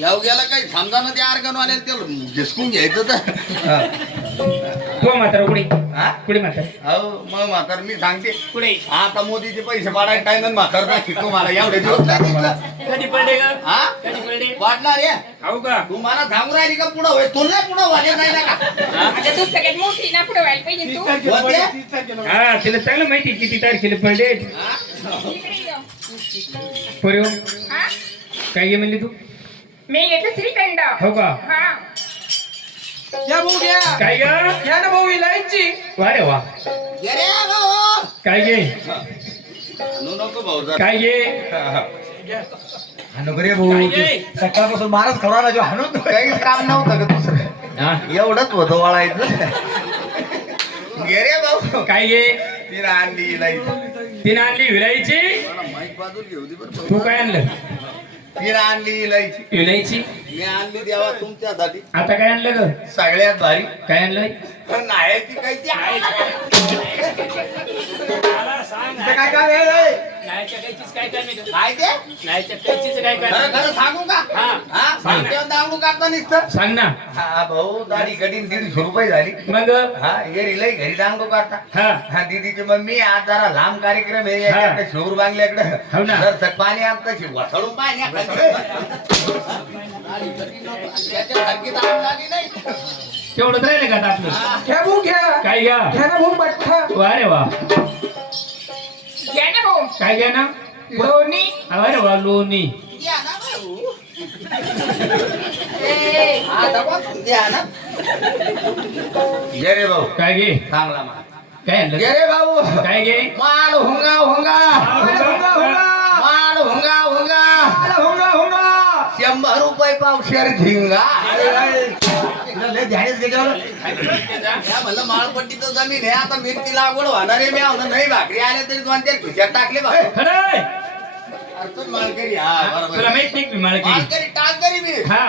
याव गेला काही समजा ना ते आर्गन वाल्याला त्याला झिसकून घ्यायचं तर तो म्हातारा कुठे हा कुठे म्हातारा हो मग म्हातार मी सांगते कुठे आता मोदीचे पैसे पाडायला टाइम म्हातार नाही शिकतो मला एवढे दिवस नाही दिसला. कधी पडले का हा कधी पडले वाटणार आहे हो का तू मला सांगू राहिली का पुढं होय तुला पुढं व्हायला नाही ना का आता तू सगळ्यात मोठी ना पुढे व्हायला पाहिजे तू होते? हा तिला चांगलं माहिती किती तारखेला पडले हा? इकडे ये. पोरी हा काय घे म्हणली तू मी घेतलं श्रीखंड हो का हा या भाऊ घ्या काय ग घ्या ना भाऊ इलायची वा रे वा ये रे भाऊ. काय घे आणू नको भाऊ जरा. काय घे हानो रे भाऊ सकाळपासून महाराज खवळाला जो हानो काही काम नव्हतं का दुसरं हा एवढंच होतं वाळायचं घे रे भाऊ काय घे तिने आणली इलायची. तिने आणली विलायची मला माईक बाजूला घेऊ दे बरं तू भाऊ. काय आणलं तिने आणली इलायची विलायची मी आणली देवा तुमच्यासाठी आता काय आणलं ग सगळ्यात भारी काय आणलं पण नाही ती काही ती आहे. काय काय आहे? काय ते काय खरं खरं सांगू का हा. हा सांगते दांगू करता निसतं सांग ना हा भाऊ दाढी कठीण 150 रुपये झाली मग हा ये रिलाई घरी दांगू करता हा हा दीदीची मम्मी आज जरा लांब कार्यक्रम आहे हा. याच्याकडे शोर बांगल्याकडे हो ना. जर सग पाणी आणतं वसळून पाणी सारखी दाम झाली नाही तेवढंच राहिलं का आता आपलं हा. घ्या भाऊ घ्या काय घ्या घ्या ना भाऊ बठ्ठा वा रे वा घ्या ना भाऊ काय घ्या ना लोणी अरे वा लोणी द्या ना भाऊ. ए, हा, डबा द्या ना. ये रे भाऊ काय घे चांगला माल. काय आणलं ये रे भाऊ काय घे माल हुंगा हुंगा हुंगा, हुंगा. माल हुंगा हुंगा हुंगा हुंगा 100 रुपये पावशेर झिंगा लय ध्यानच त्याच्यावर या म्हणलं माळपट्टीचं जमीन आहे आता मिरची लागवड होणार आहे मी म्हणलं नाही भाकरी आल्या तरी 2-4 खिशात टाकले भाऊ खरंय अडचण मालकरी हा बरोबर तुला माहित नाही का मी मालकी मालकरी टाककरी मी हा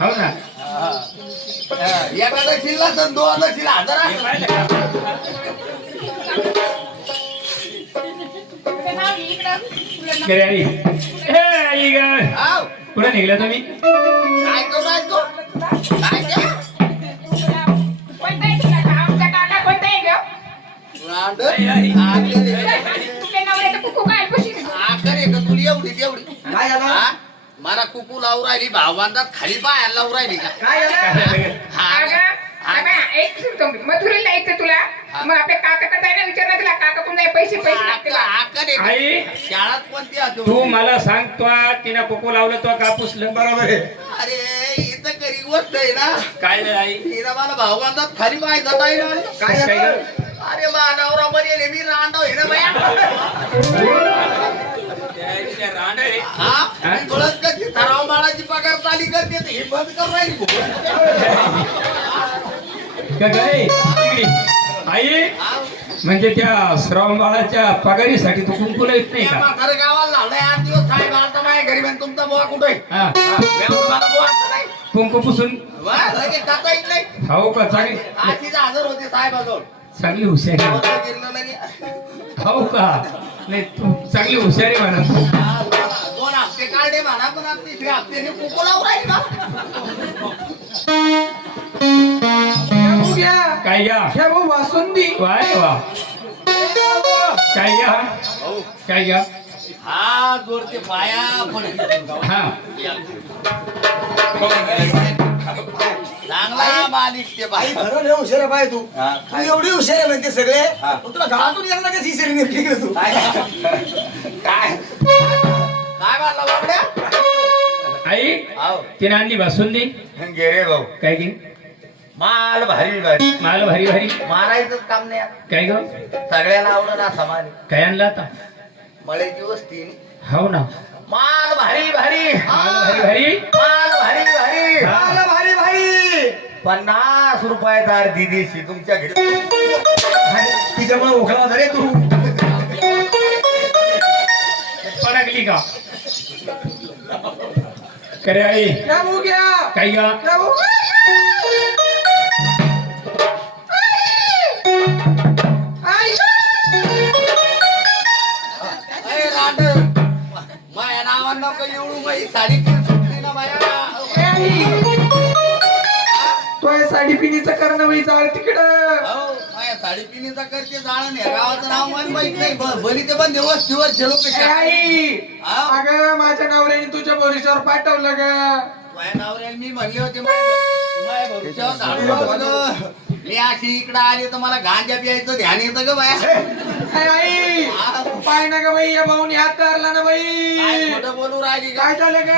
हो ना एखादा शिल्ला तर 2 शिल्ला हजार तुझं नाव घे इकडं. तुला नाव- घरी आई हे आई ग हाव. कुठे निघला तुम्ही काय करू राहिलो? काय ते? तुला- कोणता आहे तुझा? आमचा काका कोणता आहे गं? रांडं? आखरी तुझ्या नवऱ्याचं कुकू काय खुशी आखरी का तुला एवढी तेवढी काय झालं हा? मला कुकू लावून राहिली भावबांधात खाली पायाला लावून राहिली का काय झालं हा. एक सांगतो मी. मथुरेला यायचं तुला मग आपल्या काका कसं ना विचारलं तुला काका कोणता पैसे लागतील आखरी आई शाळात कोणती असतो तू मला सांगतो तिनं कोको लावलं तो कापूसलं बरोबर आहे अरे इथं करी गोष्ट आहे ना काय रे आई हिरा मला भावबांधात खाली पाय जाता येईल काय काय झालं ग? अरे मानवरा मरेल मी रांडव आहे ना बाया हा मी थोडंच कशी ठराव बाळाची पगार चाली करते तर हे बंद करून राहिली का काय इकडे. आई हा? म्हणजे त्या श्रावण बाळाच्या पगारीसाठी तू कुंकुला येत नाही या का म्हातारं गावाला लावलंय 8 दिवस साहेब आता माझ्या घरी म्हणे, तुमचा बुवा कुठे आहे? हा मी म्हणतो, मला बुवा असं नाही कुंकू पुसून वा, लगेच जाता येत नाही हो का चांगली 80 हजर होते साहेबाजवळ चांगली हुशारी गावाला गेलं लगे हो का नाही तू चांगली हुशारी म्हणा हा, बोला. 2 हप्ते काढले म्हणा पण आता 3 हप्त्याने कुकू लावून राहिली का घ्या भाऊ घ्या काय घ्या घ्या भाऊ वासुंदी वा रे वा काय घ्या भाऊ, काय घ्या हा जोडते पाया पण हा चांगला मालिक ते बाई खरं लय हुशार आहे बाई तू हा, तू एवढी हुशार आहे म्हणते सगळे हा. पण तुला गावातून यायला कशी शिरी निघली का तू काय काय काय म्हणला बाबड्या आई आव तिने आणली बासुंदी घे रे भाऊ काय घे माल भारी भारी मला भारी भारी मारायचंच काम नाही आता. काय ग सगळ्याला आवडत असा माल काय आणलं आता मळ्याची वस्ती हो ना माल भारी भारी मला भारी भारी माल भारी भारी हा. आला भारी भारी 50 रुपये दार दिदीशी तुमच्या घरी तिच्यामुळे उखळा धरे तू पडकली का करे आई घ्या भाऊ घ्या काय घ्या घ्या भाऊ आई अरे रांड माया नावानं नको एवढू बाई साडी सुटली ना बाया साडी पिनीचं करणं बाई जाळ तिकडं. हो माझ्या साडेतीनीचा करते जाळण या गावाचं नाव मला माहित नाही बरी ते पण दिवस लोक ए आई हा? अगं माझ्या नवऱ्याने तुझ्या भरोश्यावर पाठवलं ग. माझ्या नवऱ्याला मी म्हणले होते माझ्या भविष्यावर झाडू लावलं. मी अशी इकडं आली तर मला गांजा प्यायचं ध्यान येतं ग बाया. ए आई पाय ना ग बाई या भाऊनी हात धरला ना काय बाई. खोटं बोलू राहिली का? काय झालं ग?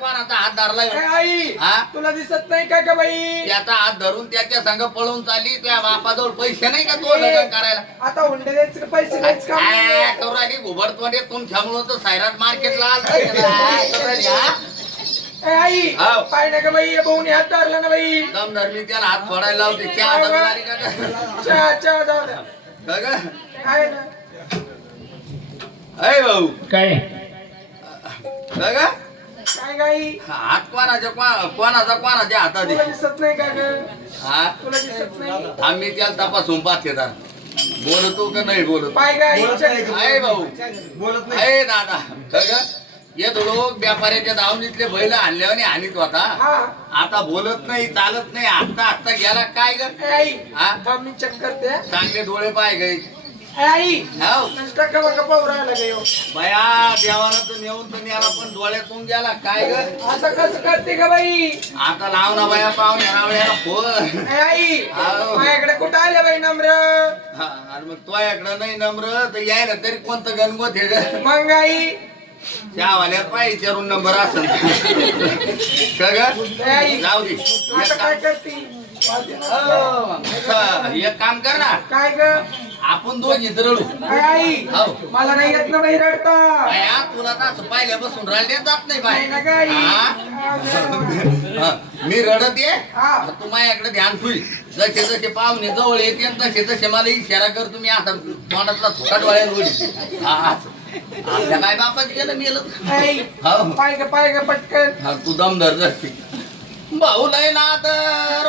कोणाचा हात धरला ए आई हा? तुला दिसत नाही का ग बाई? त्याचा हात धरून त्याच्या संग पळून चालली त्या बापाजवळ पैसे नाही का तो लग्न करायला आता हुंडे द्यायचे पैसे द्यायचे का? काय करू राहिली घुबडमध्ये तुमच्यामुळं तर सैराट मार्केटला आलं. ए आई हाव. पाय ना ग बाई या भाऊनी हात धरला ना बाई. दमदार मी त्याला हात फोडायला लावते चहा दमदारी का ग? चहा जाऊ द्या. का ग? आहे ना. अय भाऊ काय का ग? काय गाई हात कोणाच्या हातात तुला आहे? दिसत नाही का ग? हा तुला दिसत नाही आम्ही त्याला तपासून पाहते जरा. बोलतो का नाही बोलतो पाय गाई आहे भाऊ बोलत आहे दादा का ग? ये लोक व्यापाऱ्याच्या दावणीतले बैल आणल्याने आणीत होता हा आता बोलत नाही चालत नाही आता गेला काय ग? ए आई हा? थांब मी चेक करते. चांगले डोळे पाय गई ए आई हाव. नष्टा कवा कपा राहिला गे ह्यो. बया देवाला तर नेऊन तर नेला पण डोळ्यातून गेला काय ग? असं कसं करते का बाई? आता लाव ना बाया पाहुण्या रावळ्याला फोन. ए आई हाव. माझ्याकडे कुठं आले बाई नम्र? हा, आणि मग तुझ्याकडं नाही नम्र तर यायला तरी कोणतं गणगोत हे ग? मग आई चहावाल्यात पाय विचारून नंबर असेल का ग? ए आई जाऊ दे आता काय करते? एक काम कर ना काय ग? आपण दोघी रडू. ए आई हाव. मला नाही येत ना बाई रडता. बाया तुला तर पाहिल्यापासून रडले जात नाही बाय नाही ना ग आई. हा, मी रडत ये हा. तू माझ्याकडे ध्यान ठुई जसे जसे पाहुणे जवळ येते तसे तसे मला इशारा कर तुम्ही आता तोंडातला थोकाट वाळ्या रोडी आपल्या काय बापाच गेलं मेलं आई हाव. पाय ग पटकन. हा तू दमदार जास्ती भाऊ लय नादर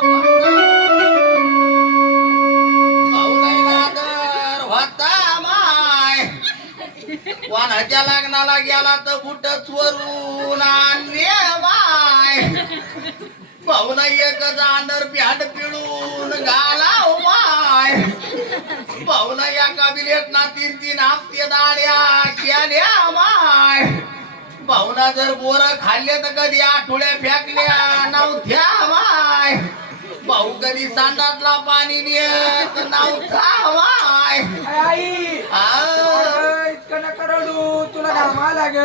होता माय कोणाच्या लग्नाला गेला तर बुट चोरून आणले माय भाऊला एक जांडर प्याट पिळून घाला माय भाऊला या काबिलेत ना 3-3 हप्ते दाड्या केल्या माय भाऊना जर बोर खाल्ले तर कधी आठवड्या फेकल्या नव्हत्या माय भाऊ कधी सांडातला पाणी नेत नव्हता माय आई इतकं नका रडू तुला घाम आला ग.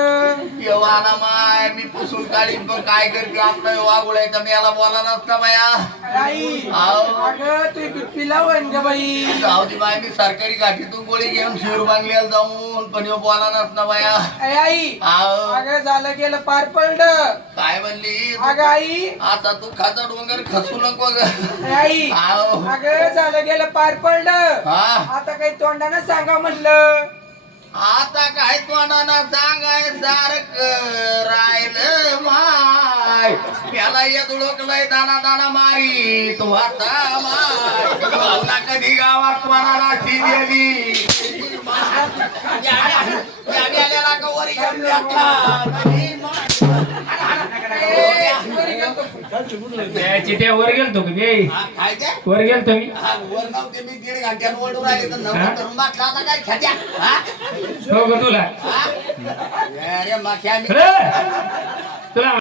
येवाना माय मी पुसून काढीन पण काय करते आपलं वागुळायचं मेला बोला नसता बाया आई हाव. अगं तू बीपी लावून ग बाई. जाऊ दे बाय मी सरकारी गाठीतून गोळी घेऊन शिवर बांगल्याला जाऊन पण येऊ बोला नसता बाया आई हाव. अगं झालं गेलं पार पडलं. काय म्हणली अगं आई आता तू खाचा डोंगर खसू नको ग आई हाव. अगं झालं गेलं पार पडलं. हा आता काही तोंडानं सांगा म्हणलं. आता काय तोंडाना सांगाय सारखं राहिलं माय त्याला येत लोकलय दाना दाना मारी तू आता माय भावना कधी गावात कोणाला शिरली आल्याला का वरी घेऊन चिट्या वर गेलतो का ते काय ते वर गेलतो मी वर नव्हते मी 1.5 घंट्यात ओढून राहिले तर नव्हतं धरून बाटला आता काय खात्या हा? हो का तुला हा? अरे मग रे, तुला